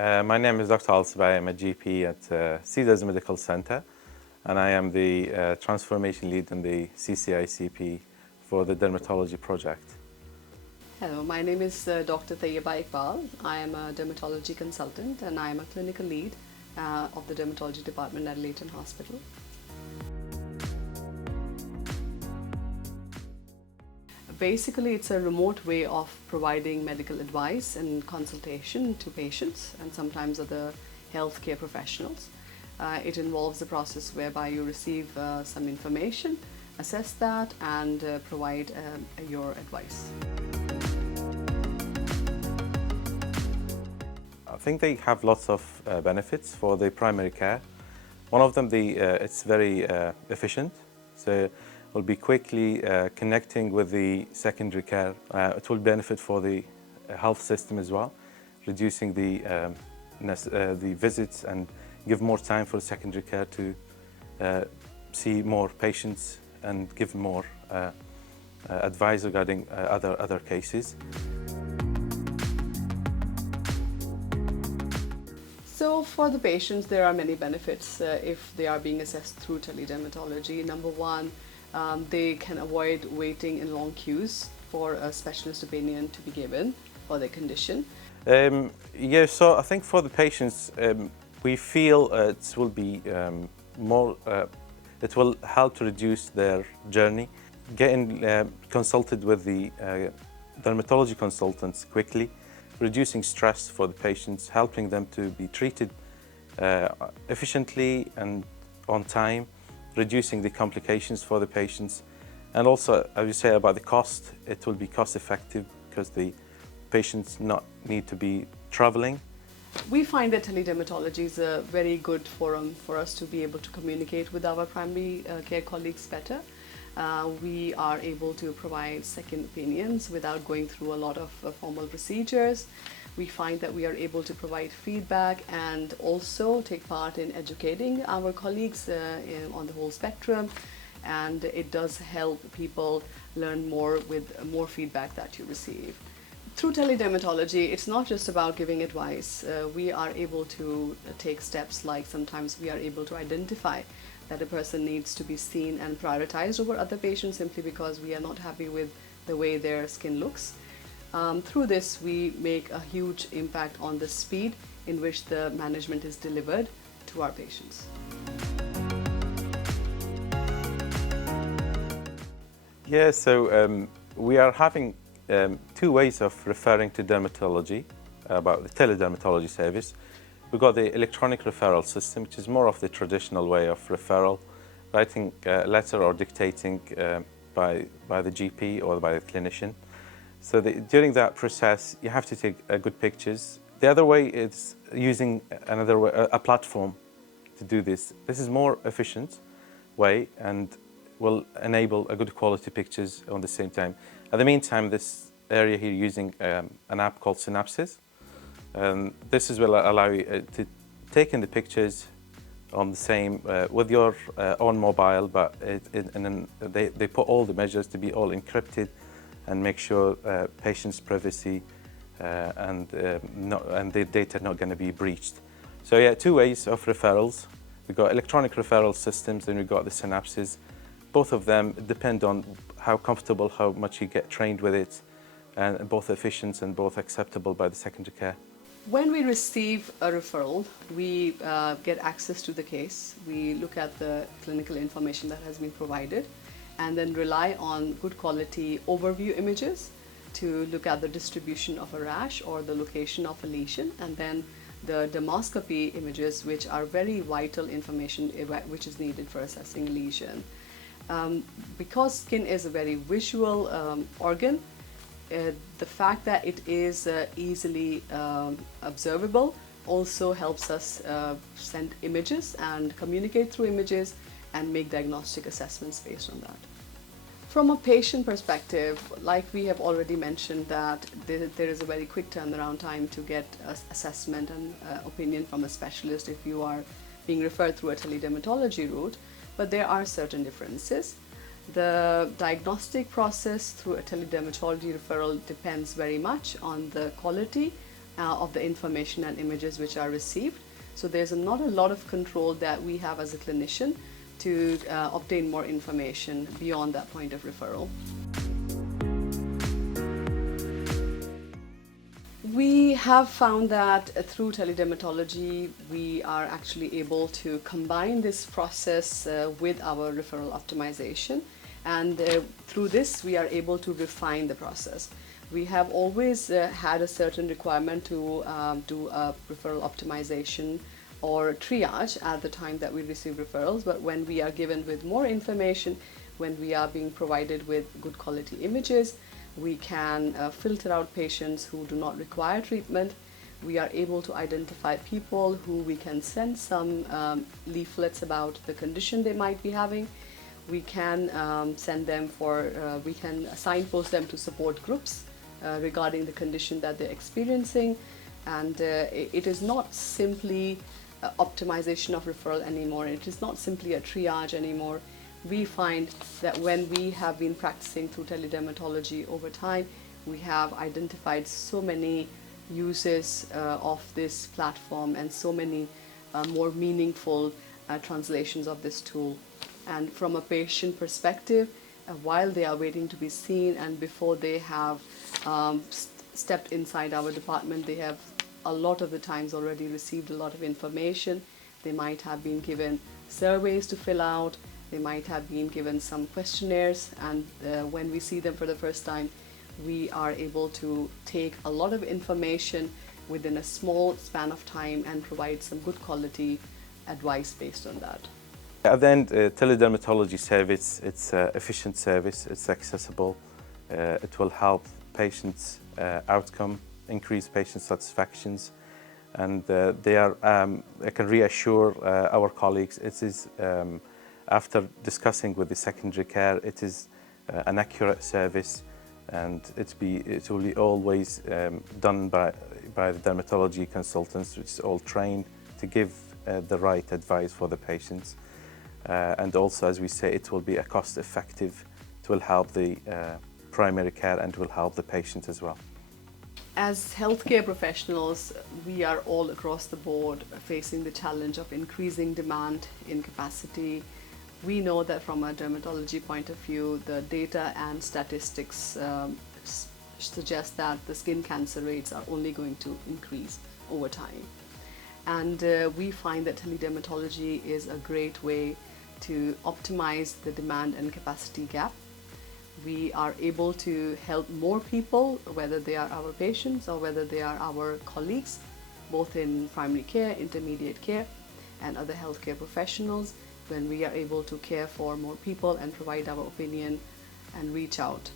My name is Dr. Al-Sabay. I'm a GP at Cedars Medical Center, and I am the transformation lead in the CCICP for the dermatology project. Hello, my name is Dr. Tayyaba Iqbal. I am a dermatology consultant and I am a clinical lead of the dermatology department at Leighton Hospital. Basically, it's a remote way of providing medical advice and consultation to patients and sometimes other healthcare professionals. It involves a process whereby you receive some information, assess that, and provide your advice. I think they have lots of benefits for the primary care. One of them, it's very efficient, so will be quickly connecting with the secondary care. It will benefit for the health system as well, reducing the visits and give more time for secondary care to see more patients and give more advice regarding other cases. So for the patients, there are many benefits if they are being assessed through tele-dermatology. Number one, they can avoid waiting in long queues for a specialist opinion to be given for their condition. Yeah, so I think for the patients, we feel it will be it will help to reduce their journey, getting consulted with the dermatology consultants quickly, reducing stress for the patients, helping them to be treated efficiently and on time, reducing the complications for the patients. And also, as you say about the cost, it will be cost effective because the patients not need to be traveling. We find that tele-dermatology is a very good forum for us to be able to communicate with our primary care colleagues better. We are able to provide second opinions without going through a lot of formal procedures. We find that we are able to provide feedback and also take part in educating our colleagues on the whole spectrum, and it does help people learn more with more feedback that you receive. Through tele-dermatology, it's not just about giving advice. We are able to take steps like sometimes we are able to identify that a person needs to be seen and prioritized over other patients simply because we are not happy with the way their skin looks. Through this, we make a huge impact on the speed in which the management is delivered to our patients. Yeah, so we are having two ways of referring to dermatology, about the tele-dermatology service. We've got the electronic referral system, which is more of the traditional way of referral, writing a letter or dictating by the GP or by the clinician. So during that process, you have to take good pictures. The other way is using a platform to do this. This is more efficient way and will enable a good quality pictures on the same time. At the meantime, this area here using an app called Synapses. This will allow you to take in the pictures on the same with your own mobile, but they put all the measures to be all encrypted and make sure patients' privacy and their data not going to be breached. So yeah, two ways of referrals. We've got electronic referral systems and we've got the Synapses. Both of them depend on how comfortable, how much you get trained with it, and both efficient and both acceptable by the secondary care. When we receive a referral, we get access to the case. We look at the clinical information that has been provided and then rely on good quality overview images to look at the distribution of a rash or the location of a lesion, and then the dermoscopy images, which are very vital information which is needed for assessing a lesion. Because skin is a very visual organ, the fact that it is easily observable also helps us send images and communicate through images and make diagnostic assessments based on that. From a patient perspective, like we have already mentioned, that there is a very quick turnaround time to get assessment and opinion from a specialist if you are being referred through a tele-dermatology route, but there are certain differences. The diagnostic process through a tele-dermatology referral depends very much on the quality of the information and images which are received. So there's not a lot of control that we have as a clinician to obtain more information beyond that point of referral. We have found that through teledermatology, we are actually able to combine this process with our referral optimization, and through this we are able to refine the process. We have always had a certain requirement to do a referral optimization or triage at the time that we receive referrals, but when we are given with more information, when we are being provided with good quality images, we can filter out patients who do not require treatment. We are able to identify people who we can send some leaflets about the condition they might be having. We can send them for, we can signpost them to support groups regarding the condition that they're experiencing. And it is not simply optimization of referral anymore. It is not simply a triage anymore. We find that when we have been practicing through teledermatology over time, we have identified so many uses of this platform and so many more meaningful translations of this tool. And from a patient perspective, while they are waiting to be seen and before they have stepped inside our department, they have a lot of the times already received a lot of information. They might have been given surveys to fill out. They might have been given some questionnaires, and when we see them for the first time, we are able to take a lot of information within a small span of time and provide some good quality advice based on that. At the end, teledermatology service, it's an efficient service, it's accessible, it will help patients' outcome, increase patient satisfactions, and I can reassure our colleagues, it is, after discussing with the secondary care, it is an accurate service, and it will be always done by the dermatology consultants, which is all trained to give the right advice for the patients. And also, as we say, it will be a cost-effective. It will help the primary care and will help the patient as well. As healthcare professionals, we are all across the board facing the challenge of increasing demand in capacity. We know that from a dermatology point of view, the data and statistics suggest that the skin cancer rates are only going to increase over time. And we find that teledermatology is a great way to optimize the demand and capacity gap. We are able to help more people, whether they are our patients or whether they are our colleagues, both in primary care, intermediate care, and other healthcare professionals, when we are able to care for more people and provide our opinion and reach out